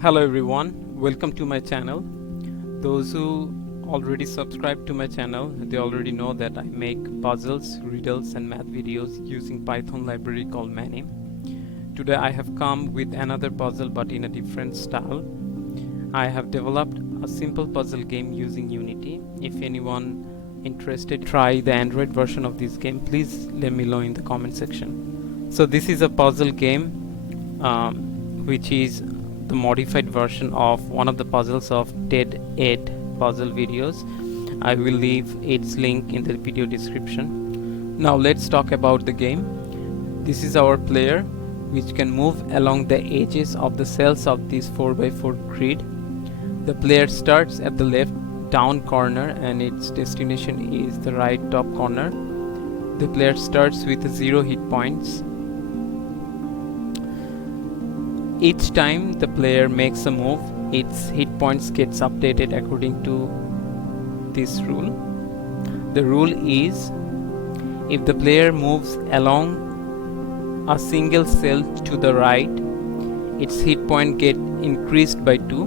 Hello everyone, welcome to my channel. Those who already subscribed to my channel, they already know that I make puzzles, riddles and math videos using Python library called Many. Today I have come with another puzzle but in a different style. I have developed a simple puzzle game using Unity. If anyone interested try the Android version of this game, please let me know in the comment section. So this is a puzzle game which is the modified version of one of the puzzles of TED Ed puzzle videos. I will leave its link in the video description. Now let's talk about the game. This is our player which can move along the edges of the cells of this 4x4 grid. The player starts at the left down corner and its destination is the right top corner. The player starts with 0 hit points. Each time the player makes a move, its hit points gets updated according to this rule. The rule is, if the player moves along a single cell to the right, its hit point get increased by 2.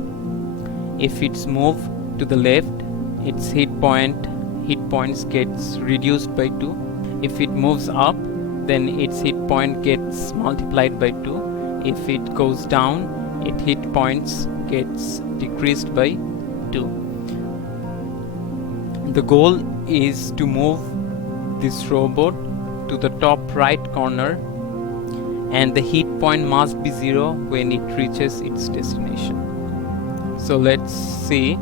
If it's moved to the left, its hit points gets reduced by 2. If it moves up, then its hit point gets multiplied by 2. If it goes down, its hit points gets decreased by 2. The goal is to move this robot to the top right corner, and the hit point must be 0 when it reaches its destination. So let's see.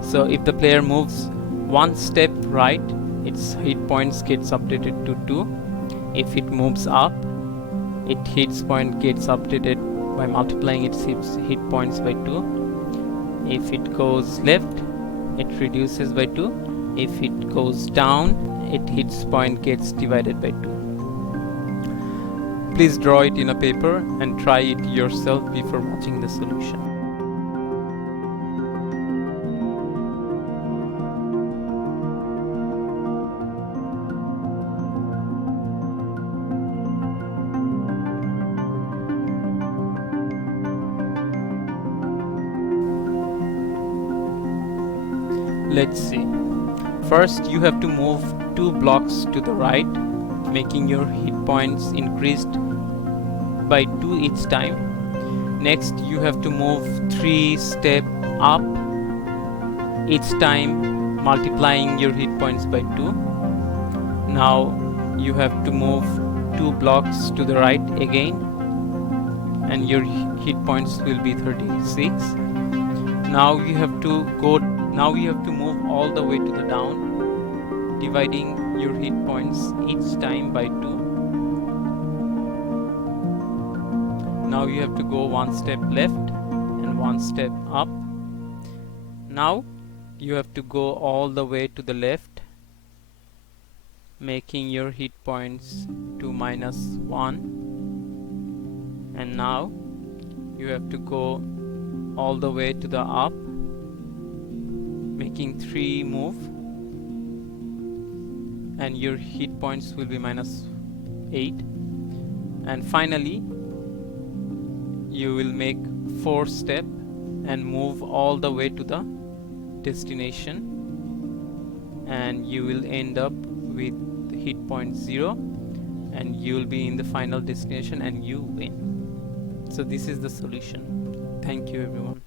So if the player moves one step right, its hit points gets updated to 2. If it moves up, its hit point gets updated by multiplying its hit points by 2. If it goes left, it reduces by 2. If it goes down, its hit point gets divided by 2. Please draw it in a paper and try it yourself before watching the solution. Let's see. First you have to move 2 blocks to the right, making your hit points increased by 2 each time. Next you have to move 3 steps up, each time multiplying your hit points by 2. Now you have to move 2 blocks to the right again, and your hit points will be 36. Now you have to move all the way to the down, dividing your hit points each time by 2. Now you have to go 1 step left and 1 step up. Now you have to go all the way to the left, making your hit points to -1. And now you have to go all the way to the up, making 3 move, and your hit points will be -8. And finally you will make 4 step and move all the way to the destination, and you will end up with hit point 0, and you will be in the final destination and you win. So this is the solution. Thank you everyone.